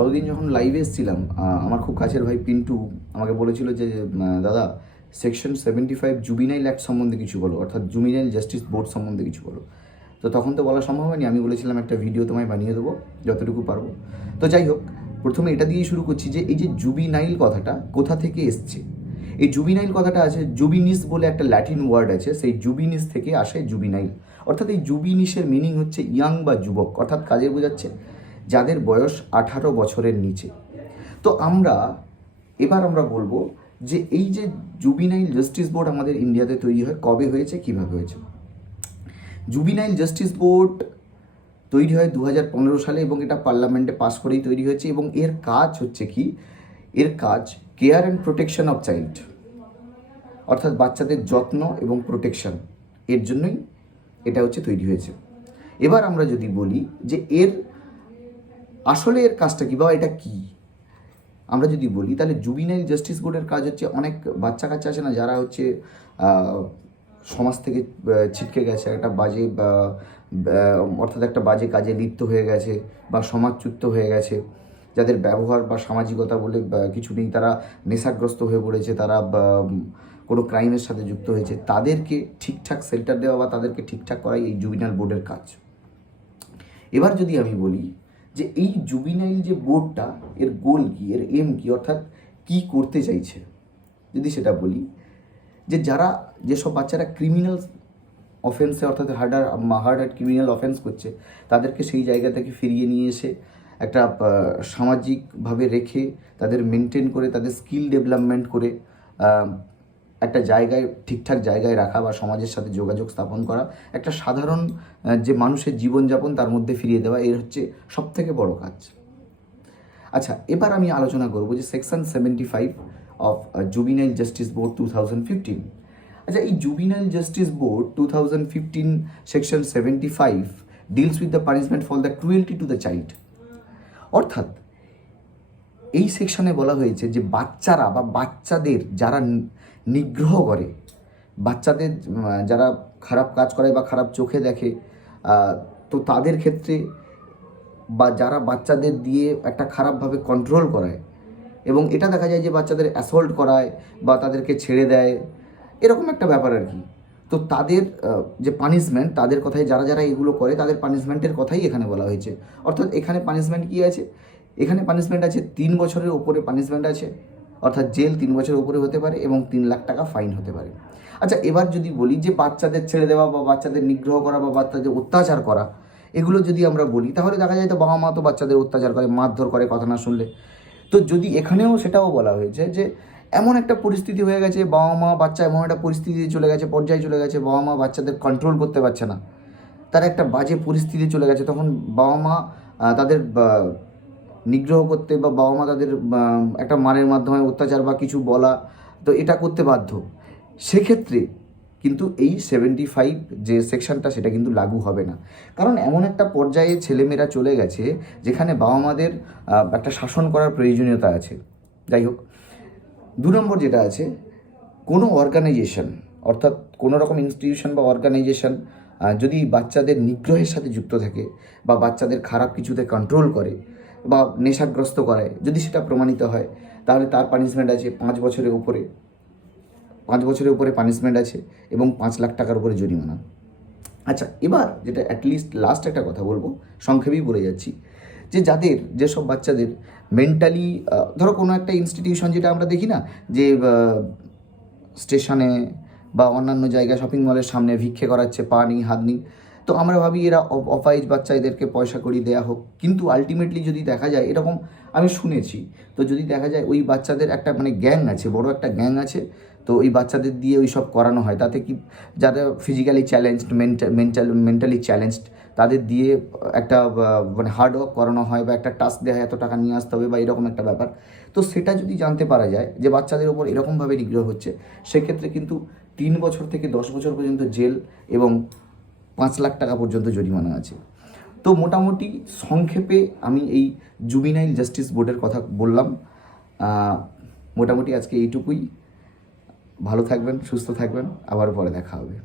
গতদিন যখন লাইভে এসেছিলাম, আমার খুব কাছের ভাই পিন্টু আমাকে বলেছিল যে দাদা, সেকশন 75 জুবিনাইল অ্যাক্ট সম্বন্ধে কিছু বলো, অর্থাৎ জুবিনাইল জাস্টিস বোর্ড সম্বন্ধে কিছু বলো। তো তখন তো বলা সম্ভব হয়নি, আমি বলেছিলাম একটা ভিডিও তোমায় বানিয়ে দেবো যতটুকু পারবো। তো যাই হোক, প্রথমে এটা দিয়েই শুরু করছি যে এই যে জুবিনাইল কথাটা কোথা থেকে এসছে। এই জুবিনাইল কথাটা আছে, জুবিনিস বলে একটা ল্যাটিন ওয়ার্ড আছে, সেই জুবিনিস থেকে আসে জুবিনাইল। অর্থাৎ এই জুবিনিসের মিনিং হচ্ছে ইয়াং বা যুবক, অর্থাৎ কাজে বোঝাচ্ছে যাদের বয়স 18 বছরের নিচে। তো এবার আমরা বলবো যে এই যে জুবিনাইল জাস্টিস বোর্ড আমাদের ইন্ডিয়াতে তৈরি হয়, কবে হয়েছে, কিভাবে হয়েছে। জুবিনাইল জাস্টিস বোর্ড তৈরি হয় 2015 সালে এবং এটা পার্লামেন্টে পাস করেই তৈরি হয়েছে। এবং এর কাজ হচ্ছে কি, এর কাজ care and protection of child, অর্থাৎ বাচ্চাদের যত্ন এবং প্রোটেকশন, এর জন্যই এটা হচ্ছে তৈরি হয়েছে। এবার আমরা যদি বলি যে আসলে এর কাজটা কী বা এটা কী, আমরা যদি বলি তাহলে জুবিনাইল জাস্টিস বোর্ডের কাজ হচ্ছে, অনেক বাচ্চা কাচ্চা আছে না যারা হচ্ছে সমাজ থেকে ছিটকে গেছে, একটা বাজে অর্থাৎ একটা বাজে কাজে লিপ্ত হয়ে গেছে বা সমাজচ্যুত হয়ে গেছে, যাদের ব্যবহার বা সামাজিকতা বলে কিছু নেই, তারা নেশাগ্রস্ত হয়ে পড়েছে, তারা কোনো ক্রাইমের সাথে যুক্ত হয়েছে, তাদেরকে ঠিকঠাক শেল্টার দেওয়া বা তাদেরকে ঠিকঠাক করাই এই জুবিনাইল বোর্ডের কাজ। এবার যদি আমি বলি যে এই জুবিনাইল যে বোর্ডটা, এর গোল কী, এর এম কী, অর্থাৎ কী করতে চাইছে, যদি সেটা বলি যে যেসব বাচ্চারা ক্রিমিনাল অফেন্সে, অর্থাৎ হার্ড ক্রিমিনাল অফেন্স করছে, তাদেরকে সেই জায়গা থেকে ফিরিয়ে নিয়ে এসে একটা সামাজিকভাবে রেখে, তাদের মেনটেন করে, তাদের স্কিল ডেভেলপমেন্ট করে একটা জায়গায়, ঠিকঠাক জায়গায় রাখা বা সমাজের সাথে যোগাযোগ স্থাপন করা, একটা সাধারণ যে মানুষের জীবনযাপন তার মধ্যে ফিরিয়ে দেওয়া, এর হচ্ছে সবথেকে বড় কাজ। আচ্ছা, এবার আমি আলোচনা করব যে section 75 of juvenile justice board 2015। আচ্ছা, এই juvenile justice board 2015 section 75 deals with the punishment for the cruelty to the child. অর্থাৎ এই সেকশনে বলা হয়েছে যে বাচ্চারা বা বাচ্চাদের যারা নিগ্রহ করে, বাচ্চাদের যারা খারাপ কাজ করে বা খারাপ চোখে দেখে, তো তাদের ক্ষেত্রে, বা যারা বাচ্চাদের দিয়ে একটা খারাপভাবে কন্ট্রোল করায়, এবং এটা দেখা যায় যে বাচ্চাদের অ্যাসল্ট করায় বা তাদেরকে ছেড়ে দেয়, এরকম একটা ব্যাপার আর কি। তো তাদের যে পানিশমেন্ট, তাদের কথাই যারা এগুলো করে তাদের পানিশমেন্টের কথাই এখানে বলা হয়েছে। অর্থাৎ এখানে পানিশমেন্ট কী আছে, এখানে পানিশমেন্ট আছে 3 বছরের ওপরে পানিশমেন্ট আছে, অর্থাৎ জেল 3 বছরের উপরে হতে পারে এবং 3 লাখ টাকা ফাইন হতে পারে। আচ্ছা, এবার যদি বলি যে বাচ্চাদের ছেড়ে দেওয়া বা বাচ্চাদের নিগ্রহ করা বা বাচ্চাদের অত্যাচার করা, এগুলো যদি আমরা বলি তাহলে দেখা যায় তো বাবা মা তো বাচ্চাদের অত্যাচার করে, মারধর করে কথা না শুনলে। তো যদি এখানেও সেটাও বলা হয়েছে যে এমন একটা পরিস্থিতি হয়ে গেছে, বাবা মা বাচ্চা এমন একটা পরিস্থিতি চলে গেছে, পর্যায়ে চলে গেছে, বাবা মা বাচ্চাদের কন্ট্রোল করতে পারছে না, তার একটা বাজে পরিস্থিতি চলে গেছে, তখন বাবা মা তাদের নিগ্রহ করতে বা বাবা মা তাদের একটা মারের মাধ্যমে অত্যাচার বা কিছু বলা, তো এটা করতে বাধ্য। সেক্ষেত্রে কিন্তু এই 75 যে সেকশনটা, সেটা কিন্তু লাগু হবে না। কারণ এমন একটা পর্যায়ে ছেলেমেয়েরা চলে গেছে যেখানে বাবা মাদের একটা শাসন করার প্রয়োজনীয়তা আছে। যাই হোক, 2 নম্বর যেটা আছে, কোনো অর্গানাইজেশন, অর্থাৎ কোনো রকম ইনস্টিটিউশন বা অর্গানাইজেশন যদি বাচ্চাদের নিগ্রহের সাথে যুক্ত থাকে বা বাচ্চাদের খারাপ কিছুতে কন্ট্রোল করে বা নেশাগ্রস্ত করায়, যদি সেটা প্রমাণিত হয়, তাহলে তার পানিশমেন্ট আছে 5 বছরের উপরে পানিশমেন্ট আছে এবং 5 লাখ টাকার উপরে জরিমানা। আচ্ছা, এবার যেটা অ্যাটলিস্ট লাস্ট একটা কথা বলবো, সংক্ষেপেই বলে যাচ্ছি, যে যেসব বাচ্চাদের মেন্টালি, ধরো কোনো একটা ইনস্টিটিউশন, যেটা আমরা দেখি না যে স্টেশনে বা অন্যান্য জায়গায়, শপিং মলের সামনে ভিক্ষে করাচ্ছে, পা নেই হাত নেই, তো আমরা ভাবি এরা অপাইজ বাচ্চা, এদেরকে পয়সা করি দেয়া হোক। কিন্তু আলটিমেটলি যদি দেখা যায়, এরকম আমি শুনেছি, তো যদি দেখা যায় ওই বাচ্চাদের একটা গ্যাং আছে, বড় একটা গ্যাং আছে, তো ওই বাচ্চাদের দিয়ে ওই সব করানো হয়। তাতে কি, যারা ফিজিক্যালি চ্যালেঞ্জড, মেন্টালি চ্যালেঞ্জড, তাদের দিয়ে একটা হার্ড ওয়ার্ক করানো হয় বা একটা টাস্ক দেওয়া হয়, এত টাকা নিয়ে আসতে হবে বা এরকম একটা ব্যাপার। তো সেটা যদি জানতে পারা যায় যে বাচ্চাদের ওপর এরকমভাবে নিগ্রহ হচ্ছে, সেক্ষেত্রে কিন্তু 3 বছর থেকে 10 বছর পর্যন্ত জেল এবং 5 লাখ টাকা পর্যন্ত জরিমানা আছে। তো মোটামুটি সংক্ষেপে আমি এই জুবিনাইল জাস্টিস বোর্ডের কথা বললাম। মোটামুটি আজকে এইটুকুই। ভালো থাকবেন, সুস্থ থাকবেন, আবার পরে দেখা হবে।